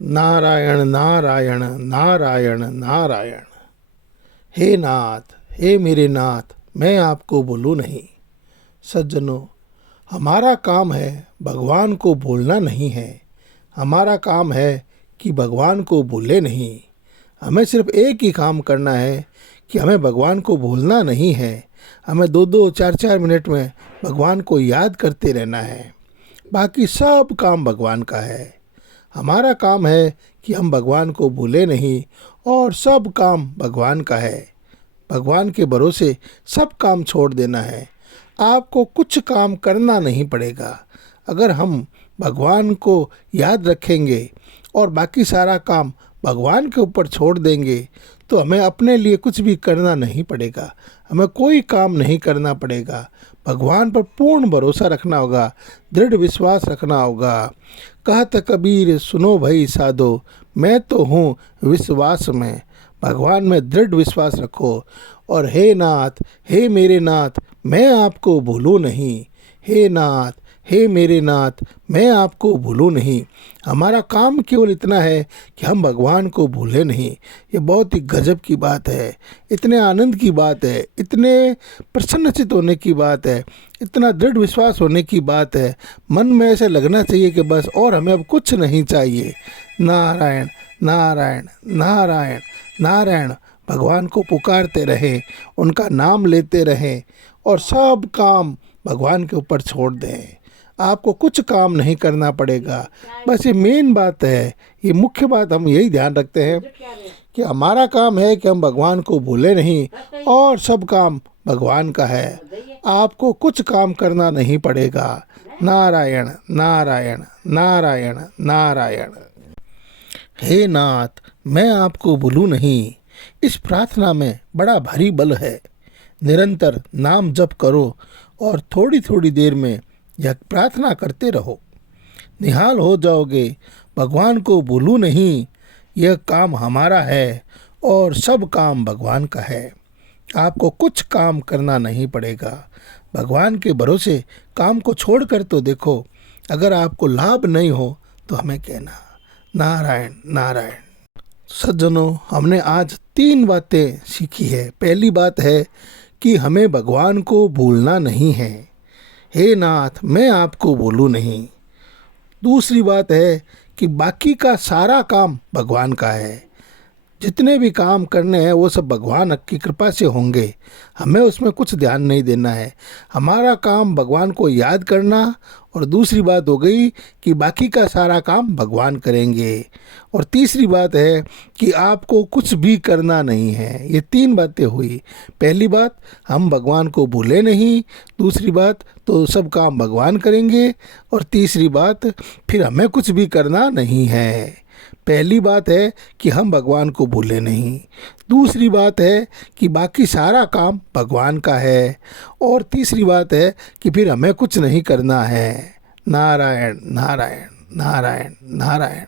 नारायण नारायण नारायण नारायण। हे नाथ, हे मेरे नाथ, मैं आपको भूलूं नहीं। सज्जनों, हमारा काम है भगवान को भूलना नहीं है। हमारा काम है कि भगवान को भूले नहीं। हमें सिर्फ एक ही काम करना है कि हमें भगवान को भूलना नहीं है। हमें 2-2, 4-4 मिनट में भगवान को याद करते रहना है। बाकी सब काम भगवान का है। हमारा काम है कि हम भगवान को भूले नहीं और सब काम भगवान का है। भगवान के भरोसे सब काम छोड़ देना है। आपको कुछ काम करना नहीं पड़ेगा। अगर हम भगवान को याद रखेंगे और बाकी सारा काम भगवान के ऊपर छोड़ देंगे तो हमें अपने लिए कुछ भी करना नहीं पड़ेगा। हमें कोई काम नहीं करना पड़ेगा। भगवान पर पूर्ण भरोसा रखना होगा, दृढ़ विश्वास रखना होगा। कहत कबीर सुनो भई साधो, मैं तो हूँ विश्वास में। भगवान में दृढ़ विश्वास रखो। और हे नाथ, हे मेरे नाथ, मैं आपको भूलूं नहीं। हे नाथ, हे मेरे नाथ, मैं आपको भूलूं नहीं। हमारा काम केवल इतना है कि हम भगवान को भूले नहीं। ये बहुत ही गजब की बात है, इतने आनंद की बात है, इतने प्रसन्नचित होने की बात है, इतना दृढ़ विश्वास होने की बात है। मन में ऐसे लगना चाहिए कि बस और हमें अब कुछ नहीं चाहिए। नारायण नारायण नारायण नारायण। भगवान को पुकारते रहें, उनका नाम लेते रहें और सब काम भगवान के ऊपर छोड़ दें। आपको कुछ काम नहीं करना पड़ेगा। बस ये मेन बात है, ये मुख्य बात हम यही ध्यान रखते हैं कि हमारा काम है कि हम भगवान को भूले नहीं और सब काम भगवान का है। आपको कुछ काम करना नहीं पड़ेगा। नारायण नारायण नारायण नारायण। हे नाथ, मैं आपको भूलूं नहीं। इस प्रार्थना में बड़ा भारी बल है। निरंतर नाम जप करो और थोड़ी थोड़ी देर में यह प्रार्थना करते रहो। निहाल हो जाओगे। भगवान को भूलूं नहीं, यह काम हमारा है और सब काम भगवान का है। आपको कुछ काम करना नहीं पड़ेगा। भगवान के भरोसे काम को छोड़कर तो देखो। अगर आपको लाभ नहीं हो तो हमें कहना। नारायण नारायण। सज्जनों, हमने आज 3 बातें सीखी है। पहली बात है कि हमें भगवान को भूलना नहीं है। हे नाथ, मैं आपको भूलूं नहीं। दूसरी बात है कि बाकी का सारा काम भगवान का है। जितने भी काम करने हैं वो सब भगवान की कृपा से होंगे। हमें उसमें कुछ ध्यान नहीं देना है। हमारा काम भगवान को याद करना। और दूसरी बात हो गई कि बाकी का सारा काम भगवान करेंगे। और तीसरी बात है कि आपको कुछ भी करना नहीं है। ये 3 बातें हुई। पहली बात, हम भगवान को भूले नहीं। दूसरी बात, तो सब काम भगवान करेंगे। और तीसरी बात, फिर हमें कुछ भी करना नहीं है। पहली बात है कि हम भगवान को भूले नहीं। दूसरी बात है कि बाकी सारा काम भगवान का है। और तीसरी बात है कि फिर हमें कुछ नहीं करना है। नारायण नारायण नारायण नारायण।